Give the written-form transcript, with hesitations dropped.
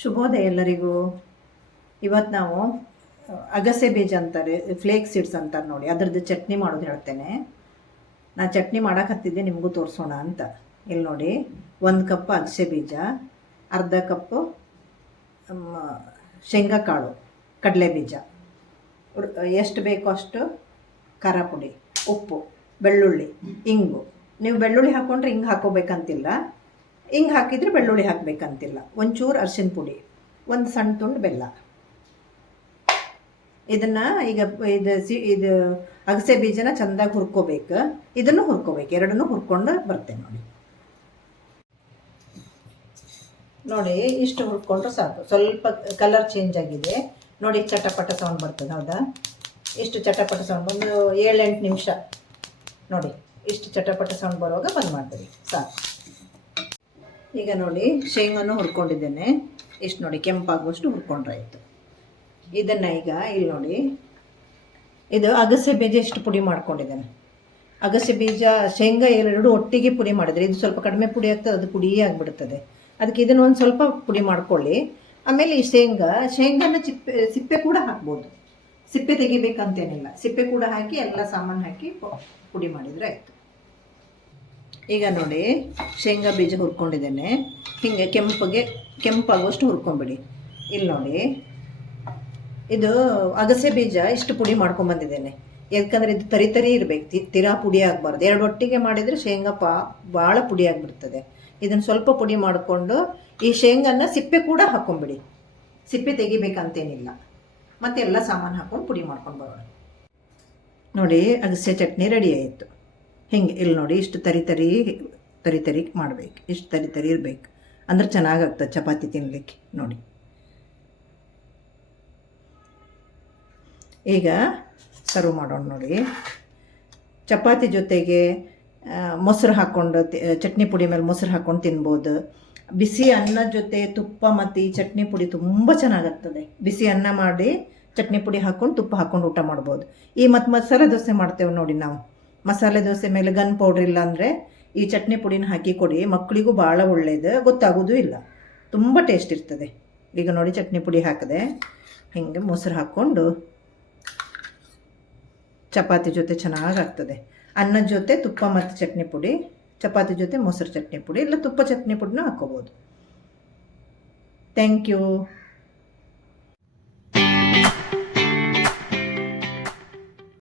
ಶುಭೋದಯ ಎಲ್ಲರಿಗೂ. ಇವತ್ತು ನಾವು ಅಗಸೆ ಬೀಜ ಅಂತಾರೆ, ಫ್ಲೇಕ್ ಸೀಡ್ಸ್ ಅಂತಾರೆ ನೋಡಿ, ಅದರದ್ದು ಚಟ್ನಿ ಮಾಡೋದು ಹೇಳ್ತೇನೆ. ನಾನು ಚಟ್ನಿ ಮಾಡಕ್ಕೆ ನಿಮಗೂ ತೋರಿಸೋಣ ಅಂತ. ಇಲ್ಲಿ ನೋಡಿ, 1 ಕಪ್ ಅಗಸೆ ಬೀಜ, ಅರ್ಧ ಕಪ್ಪು ಶೇಂಗಾ ಕಾಳು, ಕಡಲೆ ಬೀಜ, ಎಷ್ಟು ಬೇಕೋ ಅಷ್ಟು ಖಾರ ಪುಡಿ, ಉಪ್ಪು, ಬೆಳ್ಳುಳ್ಳಿ, ಇಂಗು. ನೀವು ಬೆಳ್ಳುಳ್ಳಿ ಹಾಕ್ಕೊಂಡ್ರೆ ಹಿಂಗೆ ಹಾಕೋಬೇಕಂತಿಲ್ಲ, ಹಿಂಗೆ ಹಾಕಿದರೆ ಬೆಳ್ಳುಳ್ಳಿ ಹಾಕಬೇಕಂತಿಲ್ಲ. ಒಂಚೂರು ಅರಿಶಿನ ಪುಡಿ, ಒಂದು ಸಣ್ಣ ತುಂಡು ಬೆಲ್ಲ. ಇದನ್ನು ಈಗ ಇದು ಅಗಸೆ ಬೀಜನ ಚೆಂದಾಗಿ ಹುರ್ಕೋಬೇಕು, ಇದನ್ನು ಹುರ್ಕೋಬೇಕು, ಎರಡನ್ನೂ ಹುರ್ಕೊಂಡು ಬರ್ತೇನೆ ನೋಡಿ. ನೋಡಿ ಇಷ್ಟು ಹುರ್ಕೊಂಡ್ರೆ ಸಾಕು. ಸ್ವಲ್ಪ ಕಲರ್ ಚೇಂಜ್ ಆಗಿದೆ ನೋಡಿ, ಚಟಪಟ ಸೌಂಡ್ ಬರ್ತದೆ. ಹೌದಾ? ಇಷ್ಟು ಚಟಪಟ ಸೌಂಡ್, ಒಂದು 7-8 ನಿಮಿಷ ನೋಡಿ, ಇಷ್ಟು ಚಟಪಟ ಸೌಂಡ್ ಬರುವಾಗ ಬಂದ್ ಮಾಡ್ತೀವಿ, ಸಾಕು. ಈಗ ನೋಡಿ, ಶೇಂಗಾನು ಹುರ್ಕೊಂಡಿದ್ದೇನೆ. ಇಷ್ಟು ನೋಡಿ, ಕೆಂಪಾಗುವಷ್ಟು ಹುರ್ಕೊಂಡ್ರಾಯ್ತು. ಇದನ್ನು ಈಗ ಇಲ್ಲಿ ನೋಡಿ, ಇದು ಅಗಸೆ ಬೀಜ ಎಷ್ಟು ಪುಡಿ ಮಾಡ್ಕೊಂಡಿದ್ದೇನೆ. ಅಗಸೆ ಬೀಜ ಶೇಂಗಾ ಎರಡು ಒಟ್ಟಿಗೆ ಪುಡಿ ಮಾಡಿದರೆ ಇದು ಸ್ವಲ್ಪ ಕಡಿಮೆ ಪುಡಿ ಆಗ್ತದೆ, ಅದು ಪುಡಿಯೇ ಆಗಿಬಿಡ್ತದೆ. ಅದಕ್ಕೆ ಇದನ್ನು ಒಂದು ಸ್ವಲ್ಪ ಪುಡಿ ಮಾಡ್ಕೊಳ್ಳಿ. ಆಮೇಲೆ ಈ ಶೇಂಗಾನ ಸಿಪ್ಪೆ ಕೂಡ ಹಾಕ್ಬೋದು, ಸಿಪ್ಪೆ ತೆಗಿಬೇಕಂತೇನಿಲ್ಲ. ಸಿಪ್ಪೆ ಕೂಡ ಹಾಕಿ ಎಲ್ಲ ಸಾಮಾನು ಹಾಕಿ ಪುಡಿ ಮಾಡಿದರೆ ಆಯಿತು. ಈಗ ನೋಡಿ, ಶೇಂಗಾ ಬೀಜ ಹುರ್ಕೊಂಡಿದ್ದೇನೆ. ಹೀಗೆ ಕೆಂಪಾಗುವಷ್ಟು ಹುರ್ಕೊಂಬಿಡಿ. ಇಲ್ಲಿ ನೋಡಿ, ಇದು ಅಗಸೆ ಬೀಜ ಇಷ್ಟು ಪುಡಿ ಮಾಡ್ಕೊಂಬಂದಿದ್ದೇನೆ. ಯಾಕಂದರೆ ಇದು ತರಿ ಇರಬೇಕು, ತೀರಾ ಪುಡಿ ಆಗಬಾರ್ದು. ಎರಡು ಒಟ್ಟಿಗೆ ಮಾಡಿದರೆ ಶೇಂಗಾ ಭಾಳ ಪುಡಿ ಆಗಿಬಿಡ್ತದೆ. ಇದನ್ನು ಸ್ವಲ್ಪ ಪುಡಿ ಮಾಡಿಕೊಂಡು ಈ ಶೇಂಗಾನ ಸಿಪ್ಪೆ ಕೂಡ ಹಾಕ್ಕೊಂಬಿಡಿ, ಸಿಪ್ಪೆ ತೆಗಿಬೇಕಂತೇನಿಲ್ಲ. ಮತ್ತು ಎಲ್ಲ ಸಾಮಾನು ಹಾಕ್ಕೊಂಡು ಪುಡಿ ಮಾಡ್ಕೊಂಡು ಬರೋಣ. ನೋಡಿ, ಅಗಸೆ ಚಟ್ನಿ ರೆಡಿ ಆಯಿತು. ಹಿಂಗೆ ಇಲ್ಲಿ ನೋಡಿ, ಇಷ್ಟು ತರಿ ಮಾಡಬೇಕು, ಇಷ್ಟು ತರಿ ಇರಬೇಕು, ಅಂದ್ರೆ ಚೆನ್ನಾಗಾಗ್ತದೆ ಚಪಾತಿ ತಿನ್ನಲಿಕ್ಕೆ ನೋಡಿ. ಈಗ ಸರ್ವ್ ಮಾಡೋಣ ನೋಡಿ. ಚಪಾತಿ ಜೊತೆಗೆ ಮೊಸರು ಹಾಕ್ಕೊಂಡು, ಚಟ್ನಿ ಪುಡಿ ಮೇಲೆ ಮೊಸರು ಹಾಕ್ಕೊಂಡು ತಿನ್ಬೋದು. ಬಿಸಿ ಅನ್ನದ ಜೊತೆ ತುಪ್ಪ ಮತ್ತು ಈ ಚಟ್ನಿ ಪುಡಿ ತುಂಬ ಚೆನ್ನಾಗಾಗ್ತದೆ. ಬಿಸಿ ಅನ್ನ ಮಾಡಿ ಚಟ್ನಿ ಪುಡಿ ಹಾಕ್ಕೊಂಡು ತುಪ್ಪ ಹಾಕ್ಕೊಂಡು ಊಟ ಮಾಡ್ಬೋದು. ಮತ್ತು ಮಸಾಲೆ ದೋಸೆ ಮಾಡ್ತೇವೆ ನೋಡಿ ನಾವು. ಮಸಾಲೆ ದೋಸೆ ಮೇಲೆ ಗನ್ ಪೌಡ್ರ್ ಇಲ್ಲ ಅಂದರೆ ಈ ಚಟ್ನಿ ಪುಡಿನ ಹಾಕಿ ಕೊಡಿ, ಮಕ್ಕಳಿಗೂ ಭಾಳ ಒಳ್ಳೆಯದು, ಗೊತ್ತಾಗೋದು ಇಲ್ಲ, ತುಂಬ ಟೇಸ್ಟ್ ಇರ್ತದೆ. ಈಗ ನೋಡಿ, ಚಟ್ನಿ ಪುಡಿ ಹಾಕಿದೆ, ಹಿಂಗೆ ಮೊಸರು ಹಾಕ್ಕೊಂಡು ಚಪಾತಿ ಜೊತೆ ಚೆನ್ನಾಗಾಗ್ತದೆ. ಅನ್ನದ ಜೊತೆ ತುಪ್ಪ ಮತ್ತು ಚಟ್ನಿ ಪುಡಿ, ಚಪಾತಿ ಜೊತೆ ಮೊಸರು ಚಟ್ನಿ ಪುಡಿ, ಇಲ್ಲ ತುಪ್ಪ ಚಟ್ನಿ ಪುಡಿನೂ ಹಾಕ್ಕೋಬೋದು. Thank you.